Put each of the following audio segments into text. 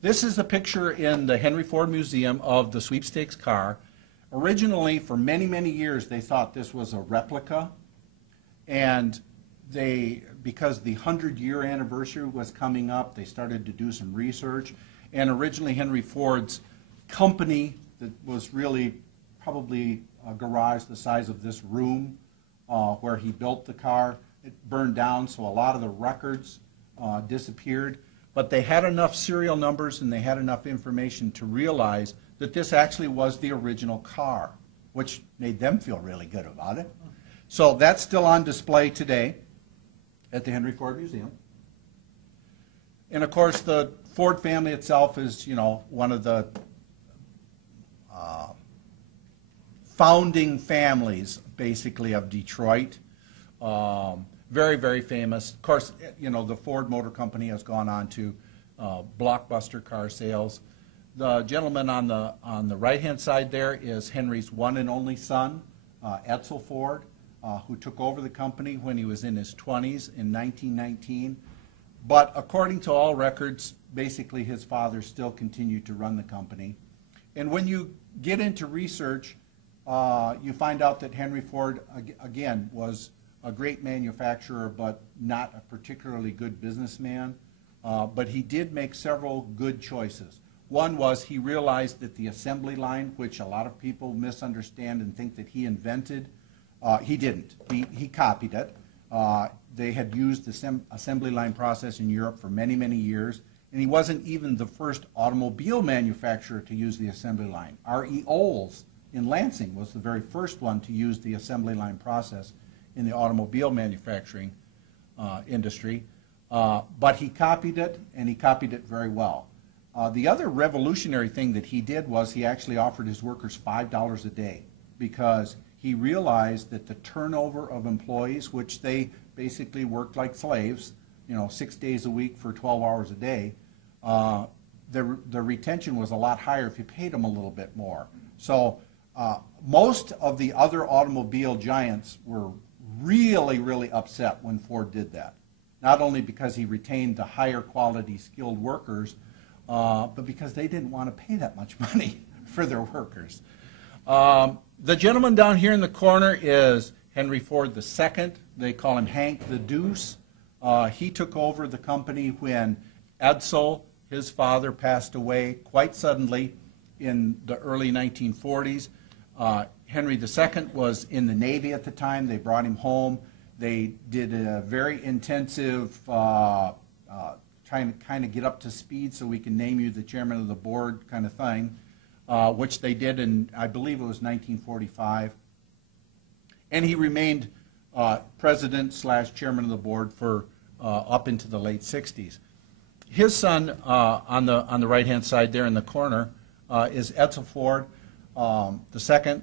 This is a picture in the Henry Ford Museum of the sweepstakes car. Originally, for many, many years, they thought this was a replica. And because the 100-year anniversary was coming up, they started to do some research. And originally, Henry Ford's company, that was really probably a garage the size of this room where he built the car, it burned down, so a lot of the records disappeared. But they had enough serial numbers and they had enough information to realize that this actually was the original car, which made them feel really good about it. So that's still on display today at the Henry Ford Museum. And of course, the Ford family itself is, you know, one of the founding families, basically, of Detroit. Very, very famous. Of course, you know, the Ford Motor Company has gone on to blockbuster car sales. The gentleman on the right-hand side there is Henry's one and only son, Edsel Ford, who took over the company when he was in his 20s in 1919. But according to all records, basically his father still continued to run the company. And when you get into research, you find out that Henry Ford, again, was a great manufacturer, but not a particularly good businessman. But he did make several good choices. One was he realized that the assembly line, which a lot of people misunderstand and think that he invented, he didn't. He copied it. They had used the assembly line process in Europe for many, many years, and he wasn't even the first automobile manufacturer to use the assembly line. R.E. Olds in Lansing was the very first one to use the assembly line process in the automobile manufacturing industry. But he copied it, and he copied it very well. The other revolutionary thing that he did was he actually offered his workers $5 a day, because he realized that the turnover of employees, which they basically worked like slaves, you know, 6 days a week for 12 hours a day, the retention was a lot higher if you paid them a little bit more. So most of the other automobile giants were really, really upset when Ford did that. Not only because he retained the higher quality skilled workers, but because they didn't want to pay that much money for their workers. The gentleman down here in the corner is Henry Ford II. They call him Hank the Deuce. He took over the company when Edsel, his father, passed away quite suddenly in the early 1940s. Henry II was in the Navy at the time. They brought him home. They did a very intensive trying to kind of get up to speed so we can name you the chairman of the board kind of thing, which they did in, I believe it was 1945. And he remained president / chairman of the board for up into the late 60s. His son on the right-hand side there in the corner is Edsel Ford II.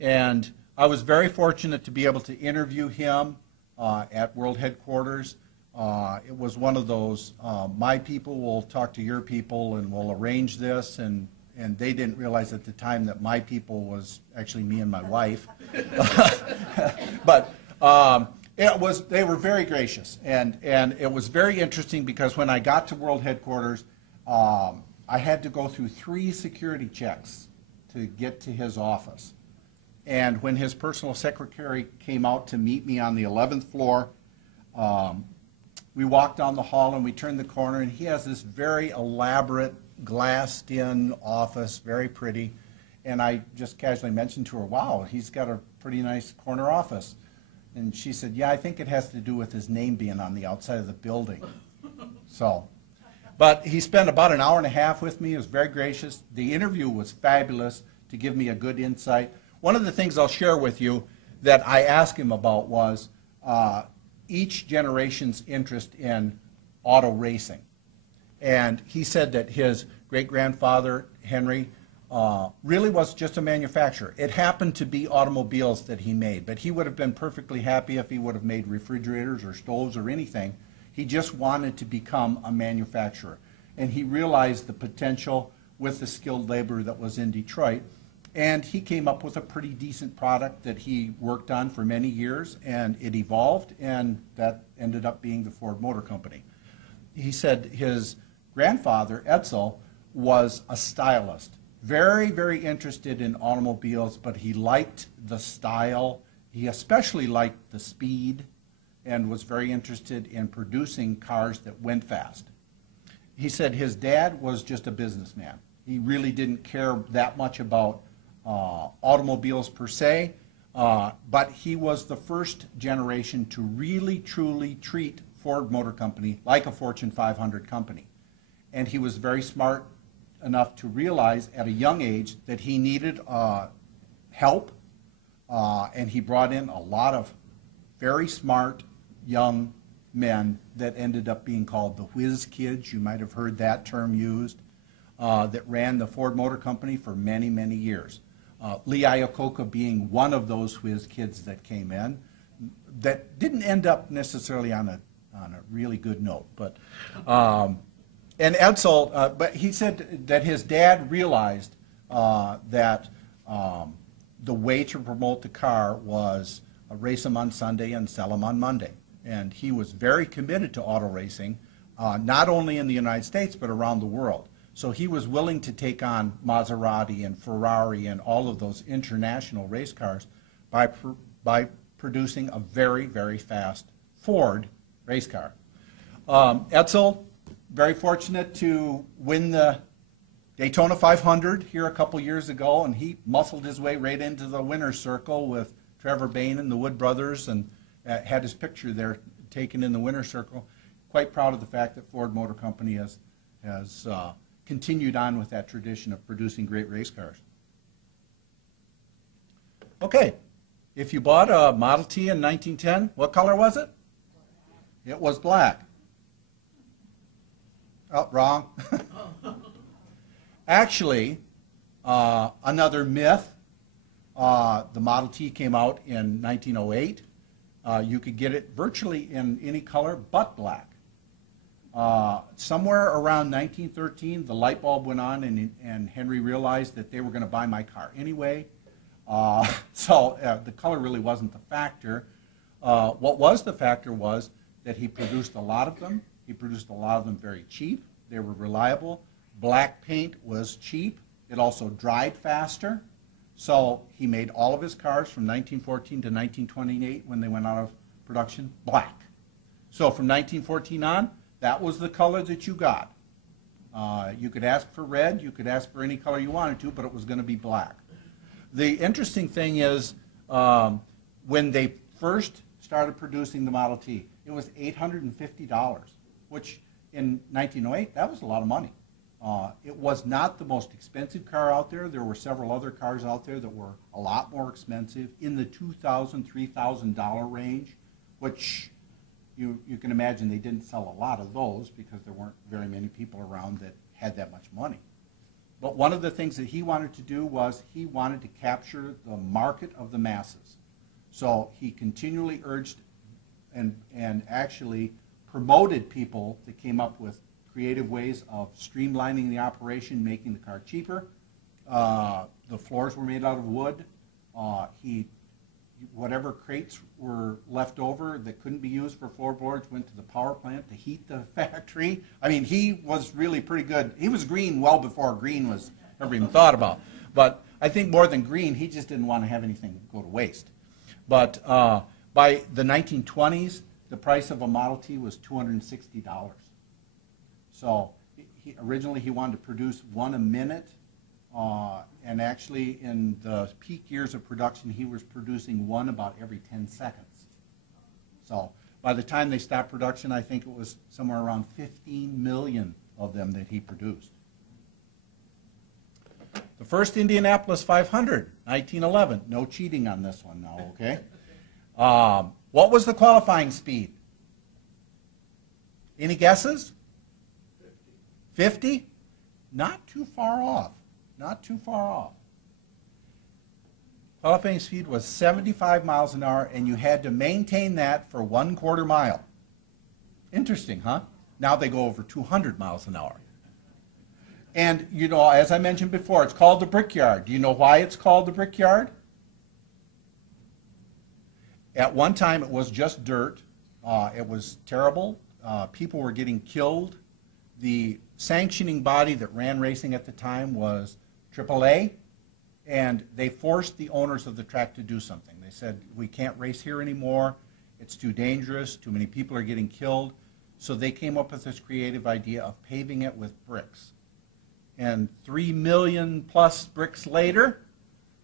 And I was very fortunate to be able to interview him at World Headquarters. It was one of those, my people will talk to your people and we'll arrange this, and they didn't realize at the time that my people was actually me and my wife. But they were very gracious, and it was very interesting because when I got to World Headquarters, I had to go through 3 security checks to get to his office. And when his personal secretary came out to meet me on the 11th floor, we walked down the hall and we turned the corner, and he has this very elaborate glassed-in office, very pretty. And I just casually mentioned to her, wow, he's got a pretty nice corner office. And she said, yeah, I think it has to do with his name being on the outside of the building. So, but he spent about an hour and a half with me. He was very gracious. The interview was fabulous to give me a good insight. One of the things I'll share with you that I asked him about was each generation's interest in auto racing. And he said that his great-grandfather, Henry, really was just a manufacturer. It happened to be automobiles that he made, but he would have been perfectly happy if he would have made refrigerators or stoves or anything. He just wanted to become a manufacturer. And he realized the potential with the skilled labor that was in Detroit. And he came up with a pretty decent product that he worked on for many years, and it evolved, and that ended up being the Ford Motor Company. He said his grandfather, Edsel, was a stylist. Very, very interested in automobiles, but he liked the style. He especially liked the speed and was very interested in producing cars that went fast. He said his dad was just a businessman. He really didn't care that much about automobiles per se, but he was the first generation to really, truly treat Ford Motor Company like a Fortune 500 company. And he was very smart enough to realize at a young age that he needed help, and he brought in a lot of very smart young men that ended up being called the whiz kids. You might have heard that term used, that ran the Ford Motor Company for many, many years. Lee Iacocca being one of those whiz kids that came in that didn't end up necessarily on a really good note. But and Edsel, but he said that his dad realized that the way to promote the car was race them on Sunday and sell them on Monday. And he was very committed to auto racing, not only in the United States, but around the world. So he was willing to take on Maserati and Ferrari and all of those international race cars by producing a very, very fast Ford race car. Edsel, very fortunate to win the Daytona 500 here a couple years ago, and he muscled his way right into the winner's circle with Trevor Bayne and the Wood brothers, and had his picture there taken in the winner's circle. Quite proud of the fact that Ford Motor Company has continued on with that tradition of producing great race cars. Okay, if you bought a Model T in 1910, what color was it? It was black. Oh, wrong. Actually, another myth, the Model T came out in 1908. You could get it virtually in any color but black. Somewhere around 1913, the light bulb went on, and Henry realized that they were going to buy my car anyway. So the color really wasn't the factor. What was the factor was that he produced a lot of them. He produced a lot of them very cheap. They were reliable. Black paint was cheap. It also dried faster. So he made all of his cars from 1914 to 1928, when they went out of production, black. So from 1914 on, that was the color that you got. You could ask for red, you could ask for any color you wanted to, but it was going to be black. The interesting thing is, when they first started producing the Model T, it was $850, which in 1908, that was a lot of money. It was not the most expensive car out there. There were several other cars out there that were a lot more expensive, in the $2,000, $3,000 range, which you can imagine they didn't sell a lot of those because there weren't very many people around that had that much money. But one of the things that he wanted to do was he wanted to capture the market of the masses. So he continually urged and actually promoted people that came up with creative ways of streamlining the operation, making the car cheaper. The floors were made out of wood. Whatever crates were left over that couldn't be used for floorboards went to the power plant to heat the factory. I mean, he was really pretty good. He was green well before green was ever even thought about. But I think more than green, he just didn't want to have anything go to waste. But by the 1920s, the price of a Model T was $260. So originally he wanted to produce one a minute, and actually in the peak years of production, he was producing one about every 10 seconds. So by the time they stopped production, I think it was somewhere around 15 million of them that he produced. The first Indianapolis 500, 1911. No cheating on this one now, okay? What was the qualifying speed? Any guesses? 50? Not too far off. Not too far off. Qualifying speed was 75 miles an hour, and you had to maintain that for 1/4 mile. Interesting, huh? Now they go over 200 miles an hour. And, you know, as I mentioned before, it's called the Brickyard. Do you know why it's called the Brickyard? At one time, it was just dirt. It was terrible. People were getting killed. The sanctioning body that ran racing at the time was AAA, and they forced the owners of the track to do something. They said, we can't race here anymore, it's too dangerous, too many people are getting killed. So they came up with this creative idea of paving it with bricks. And 3 million plus bricks later,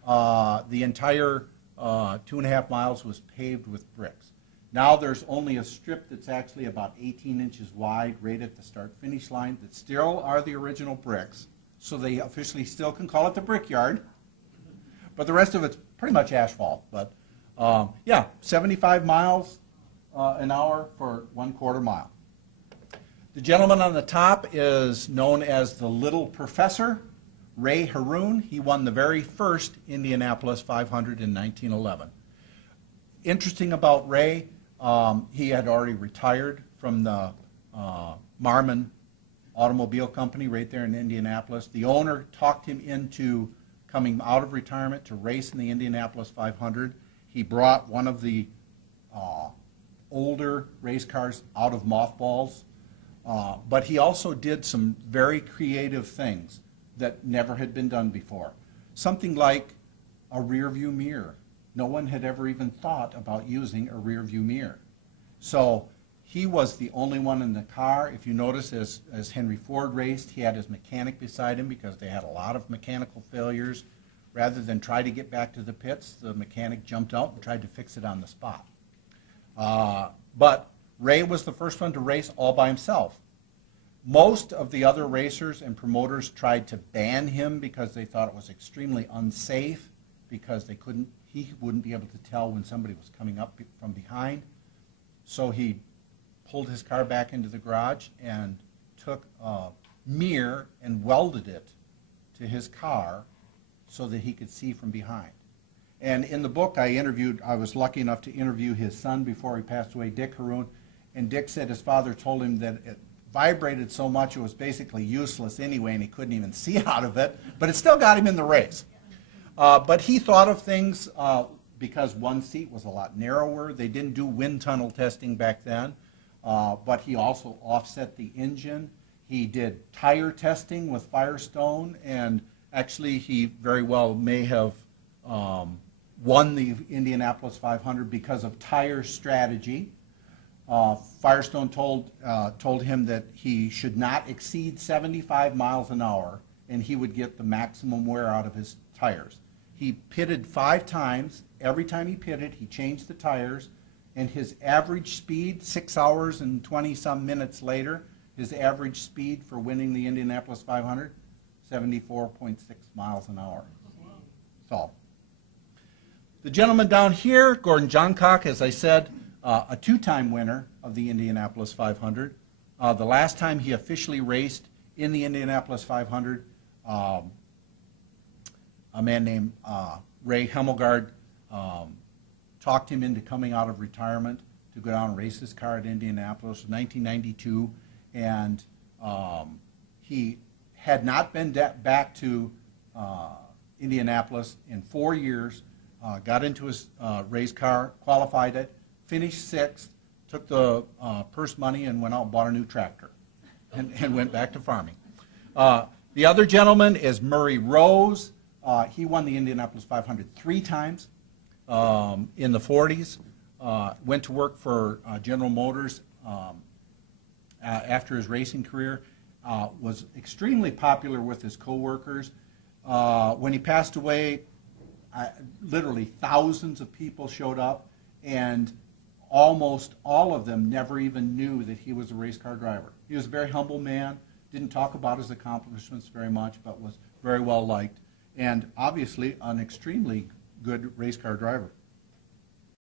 the entire 2.5 miles was paved with bricks. Now there's only a strip that's actually about 18 inches wide right at the start-finish line that still are the original bricks. So they officially still can call it the Brickyard. But the rest of it's pretty much asphalt. But yeah, 75 miles an hour for 1/4 mile. The gentleman on the top is known as the Little Professor, Ray Haroon. He won the very first Indianapolis 500 in 1911. Interesting about Ray, he had already retired from the Marmon Automobile Company right there in Indianapolis. The owner talked him into coming out of retirement to race in the Indianapolis 500. He brought one of the older race cars out of mothballs, but he also did some very creative things that never had been done before. Something like a rear view mirror. No one had ever even thought about using a rear view mirror. So he was the only one in the car. If you notice, as Henry Ford raced, he had his mechanic beside him because they had a lot of mechanical failures. Rather than try to get back to the pits, the mechanic jumped out and tried to fix it on the spot. But Ray was the first one to race all by himself. Most of the other racers and promoters tried to ban him because they thought it was extremely unsafe, because he wouldn't be able to tell when somebody was coming up from behind. So he pulled his car back into the garage and took a mirror and welded it to his car so that he could see from behind. And in the book I was lucky enough to interview his son before he passed away, Dick Haroon, and Dick said his father told him that it vibrated so much it was basically useless anyway and he couldn't even see out of it, but it still got him in the race. But he thought of things because one seat was a lot narrower. They didn't do wind tunnel testing back then, but he also offset the engine. He did tire testing with Firestone, and actually he very well may have won the Indianapolis 500 because of tire strategy. Firestone told him that he should not exceed 75 miles an hour and he would get the maximum wear out of his tires. He pitted 5 times. Every time he pitted, he changed the tires, and his average speed, 6 hours and 20-some minutes later, his average speed for winning the Indianapolis 500, 74.6 miles an hour. So, the gentleman down here, Gordon Johncock, as I said, a 2-time winner of the Indianapolis 500. The last time he officially raced in the Indianapolis 500, a man named Ray Hemmelgard talked him into coming out of retirement to go down and race his car at Indianapolis in 1992, and he had not been back to Indianapolis in 4 years, got into his race car, qualified it, finished 6th, took the purse money and went out and bought a new tractor and went back to farming. The other gentleman is Murray Rose. He won the Indianapolis 500 3 times in the 40s. Went to work for General Motors after his racing career. Was extremely popular with his co-workers. When he passed away, literally thousands of people showed up, and almost all of them never even knew that he was a race car driver. He was a very humble man, didn't talk about his accomplishments very much, but was very well liked, and obviously an extremely good race car driver.